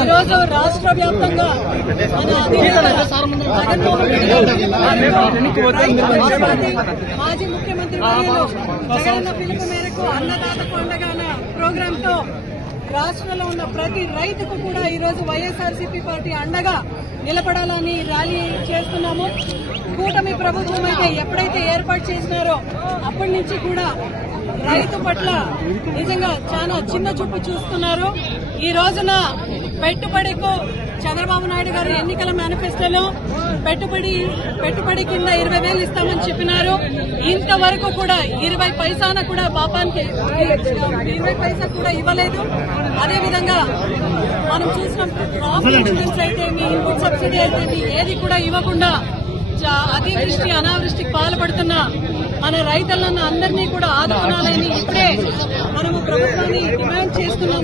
ఈరోజు రాష్ట్ర వ్యాప్తంగా మాజీ ముఖ్యమంత్రి పిలుపు మేరకు అన్నదాత పండుగ ప్రోగ్రామ్ తో రాష్ట్రంలో ఉన్న ప్రతి రైతుకు కూడా ఈరోజు వైఎస్ఆర్సీపీ పార్టీ అండగా నిలబడాలని ర్యాలీ చేస్తున్నాము. కూటమి ప్రభుత్వం అయితే ఎప్పుడైతే ఏర్పాటు చేసినారో అప్పటి నుంచి కూడా రైతు పట్ల నిజంగా చాలా చిన్న చూపు చూస్తున్నారు. ఈ రోజున పెట్టుబడికు చంద్రబాబు నాయుడు గారు ఎన్నికల మేనిఫెస్టోలో పెట్టుబడి కింద 20,000 ఇస్తామని చెప్పినారు. ఇంతవరకు కూడా 20 పైసాన కూడా పాపానికి 20 పైసా కూడా ఇవ్వలేదు. అదేవిధంగా మనం చూసిన క్రాప్ ఇన్సూరెన్స్ అయితే ఇన్పుట్ సబ్సిడీ అయితే ఏది కూడా ఇవ్వకుండా అతివృష్టి అనావృష్టికి పాల్పడుతున్న మన రైతులను అందరినీ కూడా ఆదుకోవాలని ఇప్పుడే మనము ప్రభుత్వాన్ని డిమాండ్ చేస్తున్నాం.